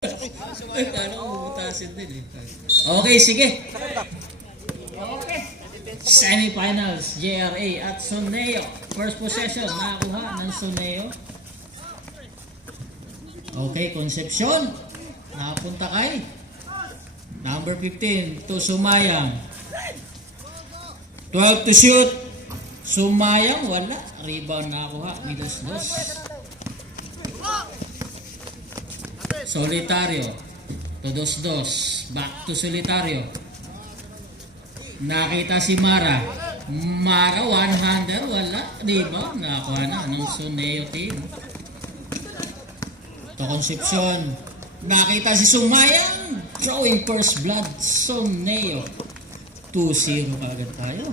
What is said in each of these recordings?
Ay, kala ko bubutasin din eh. Okay, sige. Semifinals, JRA at Soneo. First possession, nakakuha ng Soneo. Okay, Concepcion. Nakapunta kay number 15 to Sumayang. 12 to shoot. Sumayang, wala. Rebound nakakuha. Midos-dos. Solitario. To dos-dos. Back to Solitario. Nakita si Mara. Mara, one-hander, wala. Diba? Nakakuha na ng Soneo team. To Concepcion. Nakita si Sumayang. Throwing first blood. Soneo. 2-0 kagad tayo.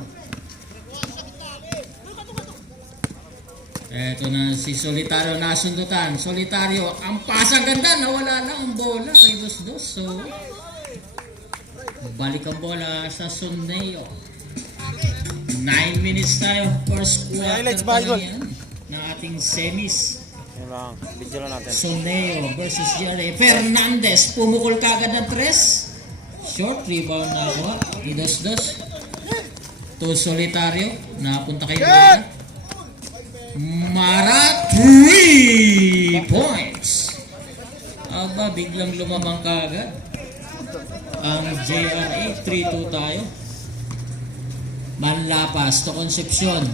Eto na si Solitario nasundutan. Solitario, ang pasang ganda. Nawala lang ang bola kay Dos-Dos. So, balik ang bola sa Soneo. 9 minutes tayo. First quarter pa yan ng ating semis. Yan lang, video lang natin. Soneo versus JRA. Fernandez, pumukol kagad ng 3. Short rebound na ako. Dos-Dos. To Solitario. Napunta kay bola. Mara, 3 points. Aba, biglang lumamang kagad ang JRA. 3-2 tayo. Manlapas to Concepcion.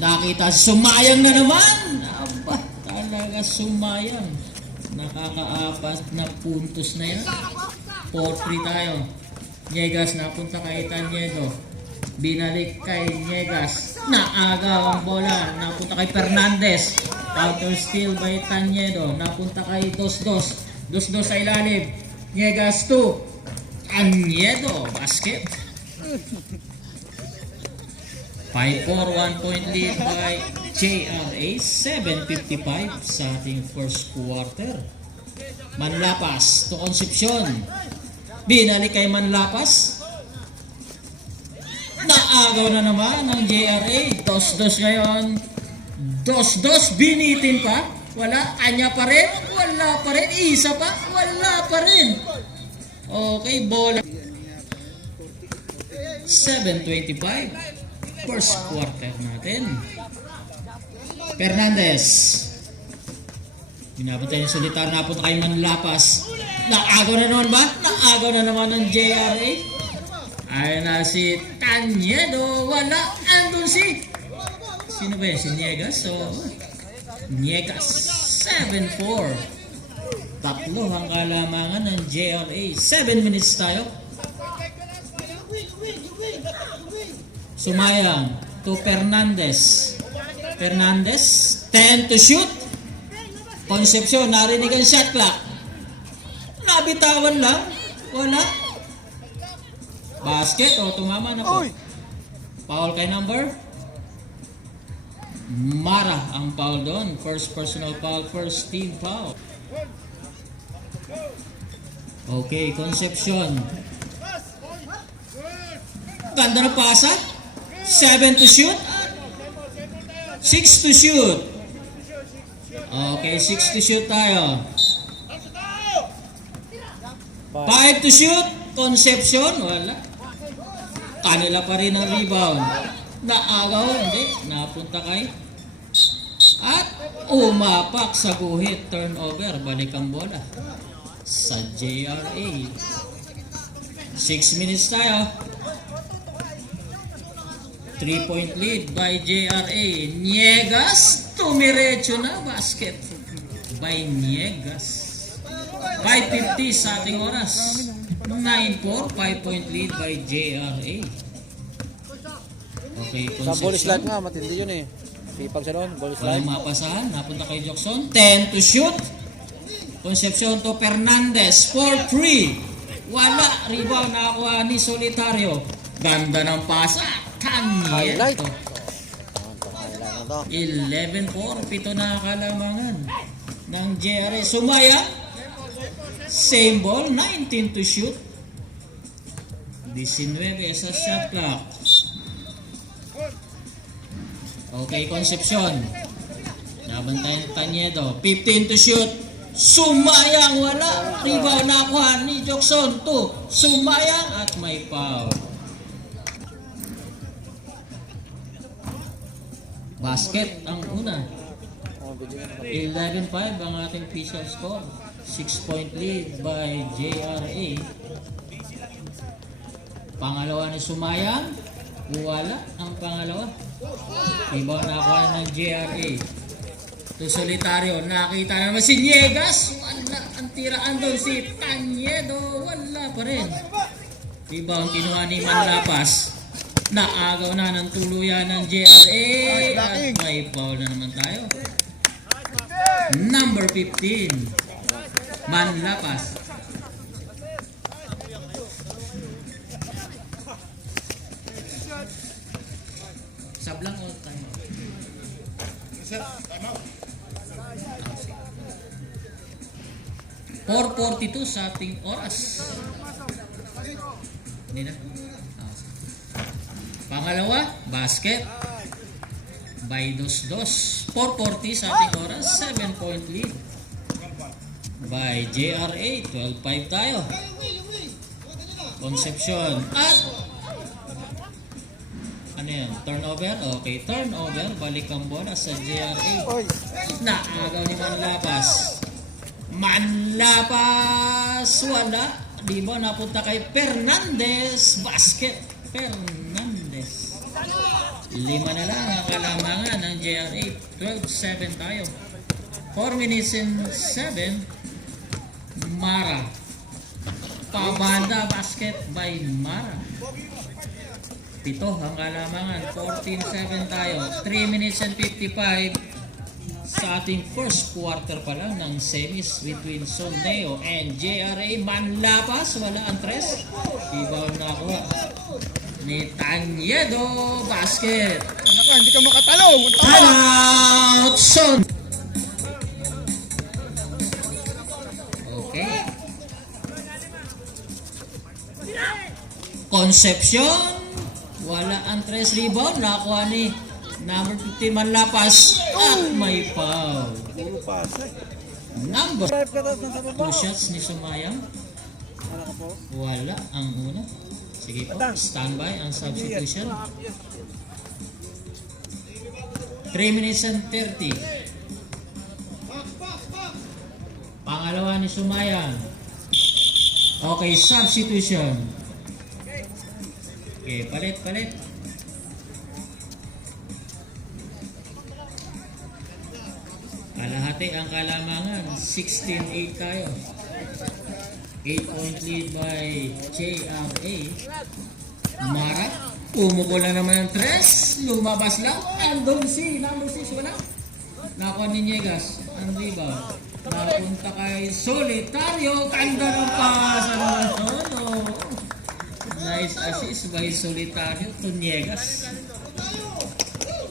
Nakita, Sumayang na naman. Aba, talaga Sumayang. Nakakaapat na puntos na yan. 4-3 tayo. Niegas napunta kay Tanyedo. Binalik kay Niegas. Naagaw ang bola. Napunta kay Fernandez. Counter steal by Tanyedo. Napunta kay Dos-Dos. Dos-Dos sa ilalim. Niegas 2. Tanyedo. Basket. 5-4. 1 point lead by JRA. 7:55 sa ating first quarter. Manlapas to Concepcion. Binalik kay Manlapas. Naagaw na naman ng JRA. Dos-Dos ngayon. Dos-Dos, binitin pa. Wala. Anya pa rin. Wala pa rin. Isa pa. Wala pa rin. Okay, bola. 7:25. First quarter natin. Fernandez. Binabatay yung Solitar. Napunta kay Manlapas. Naagaw na naman ba? Naagaw na naman ng JRA. Ay na si Tanyedo. Wala. Andun si... Sino ba yun? Si Niegas? So, Niegas. 7-4. Tatlo ang kalamangan ng JRA. 7 minutes tayo. Sumayang to Fernandez. Fernandez. 10 to shoot. Concepcion. Narinig ang shot clock. Nabitawan lang. Wala. Basket o tumama na po. Foul kay number Mara ang foul doon. First personal foul, first team foul. Okay, Concepcion. Ganda na pasa. 7 to shoot. 6 to shoot. Okay, 6 to shoot tayo. 5 to shoot. Concepcion, wala. Kanila pa rin ang rebound. Naagaw, hindi. Napunta kay. At umapak sa guhit. Turnover. Balik ang bola. Sa JRA. 6 minutes tayo. 3-point lead by JRA. Niegas. Tumiretso na. Basket by Niegas. 5:50 sa ating oras. 9-4, 5-point lead by JRA. Okay, Sa ball slide nga, matindi yun eh. Sipag siya doon, ball slide. Walang mapasahan, napunta kay Jackson. 10 to shoot. Concepcion to Fernandez for 3. Wala, rebound nakakuha ni Solitario. Ganda ng pasa. Highlight. Tanyedo. 11-4, 7 na kalamangan ng JRA. Sumaya. Same ball, 19 to shoot. 19 sa shot clock. Okay, Concepcion. Nabantayan Tanyedo. 15 to shoot. Sumayang, wala. Rebound nakuha ni Jokson. 2. Sumayang at may foul. Basket ang una. 11-5 ang ating official score. 6-point lead by JRA. Pangalawa ni Sumayang. Wala ang pangalawa. Rebound nakuha ng JRA. To Solitario. Nakita naman si Niegas. Wala. Ang tiraan doon si Tanyedo. Wala pa rin. Rebound kinuha ni Manlapas. Naagaw na ng tuluyan ng JRA. At may foul na naman tayo. Number 15. Manlapas. Sablang all time. 4:42 sa ating oras. Hindi na. Pangalawa, basket. By 2-2. 4:40 sa ating oras. 7-point lead. By JRA. 12-5 tayo. Concepcion. At ano yan? Turnover? Okay, turnover. Balik ang bola sa JRA. Naagaw ni Manlapas. Manlapas! Wala. Di ba? Napunta kay Fernandez. Basket. Fernandez. 5 na lang ang kalamangan ng JRA. 12-7 tayo. 4 minutes and 7. Mara. Pabanda. Basket by Mara. 7 ang kalamangan. 14-7 tayo. 3 minutes and 55 sa ating first quarter pa lang ng semis between Sondeo and JRA. Manlapas, wala ang tres. Rebound na ako ni Tanyedo. Basket. Hindi ka makatalong. Timeout Son. Okay. Concepcion. Wala ang tres. Rebound. Nakuha ni number 15 Manlapas. At may foul. Puro pasa. Number Drive ka tapos nasa baba. 2 shots ni Sumayang. Ano ka po? Wala ang una. Sige po. Standby ang substitution. 3 minutes and 30. Pangalawa ni Sumayang. Okay, substitution. Okay, palit. Kalahati ang kalamangan. 16-8 tayo. 8-point lead by JRA. Mara. Umukula naman ng tres. Lumabas lang. Andun si number 6. Wala. Nakuha ni Niegas. Ang rebound. Napunta kay Solitario. Kanda ng pass. Nice assist by Solitario to Niegas.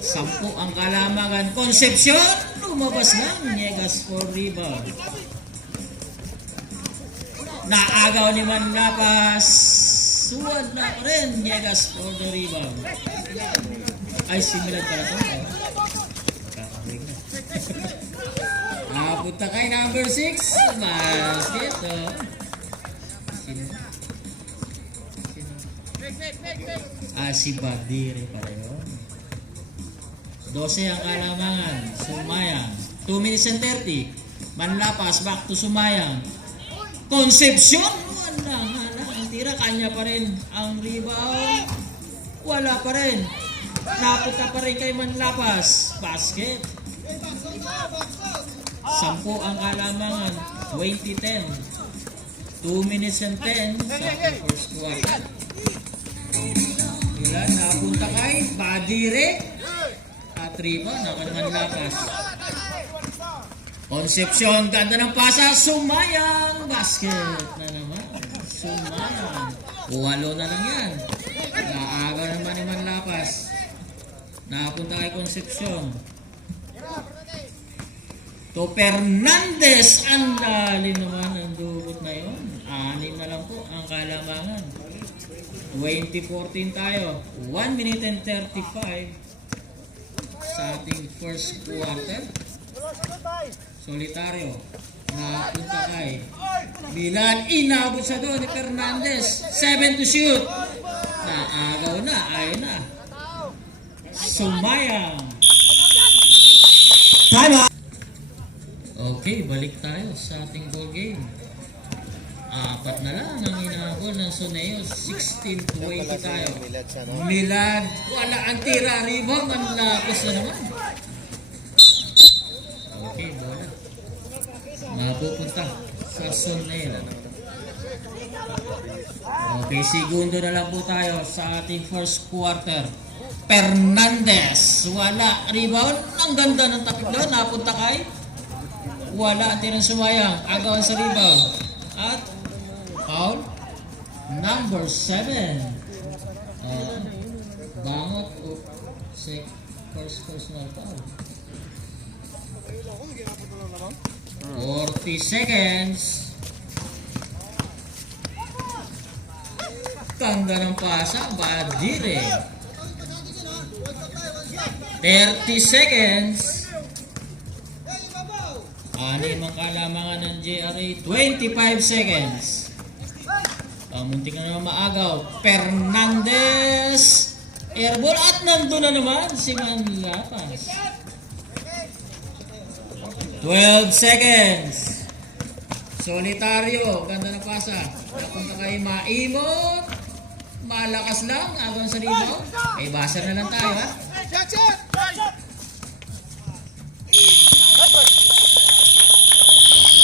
10 ang kalamangan. Concepcion. Lumabas lang. Niegas for rebound. Naagaw ni Manlapas. Suwad na rin. Niegas for the rebound. Ay, similar pala ito. Kakawig na. Napunta kay number 6. Basket. Sino? Si Badire pala yun. 12 ang kalamangan. Sumayang. 2 minutes and 30. Manlapas. Back to Sumayang. Concepcion. Wala. Ang tira. Kanya pa rin ang rebound. Wala pa rin. Napunta pa rin kay Manlapas. Basket. 10 ang kalamangan. 20-10. 2 minutes and 10 sa first quarter. Ilan? Napunta kay Badire. At rebound. Manlapas. Concepcion. Ganda ng pasa. Sumayang. Basket na naman. Sumayang. 8 na lang yan. Naagaw naman ni Manlapas. Napunta kay Concepcion. To Fernandez. Ang lalim naman ang dugot na yun. 6 na lang po ang kalamangan. 20-14 tayo. 1 minute and 35 sa ating first quarter. Solitario. Napunta kay Milan. Inabot sa doon ni Fernandez. 7 to shoot. Naagaw na. Ayaw na. Sumayang. Time out. Okay, balik tayo sa ating ball game. 4 na lang ang inahabol ng Soneos. 16-20 tayo. Milan, wala ang tira. Rebound, ang lapis na naman. Okay, bola. Mapupunta sa Soneo. Okay, segundo na lang po tayo sa ating first quarter. Fernandez, wala. Rebound, ang ganda ng tapik doon. Napunta kay wala ang tirang Sumayang. Agawan sa rebound. At foul number 7. Bangot o first personal foul. 40 seconds. Ganda ng pasa, Badire. 30 seconds. Anim ang kalamangan ng JRA. 25 seconds. Muntik na naman maagaw. Fernandez. Airball at nandun na naman si Manlapas. 12 seconds. Solitario. Ganda ng pasa. Napunta kay Maimot. Malakas lang. Agaw sa rebound. Ay, basa na lang tayo ha.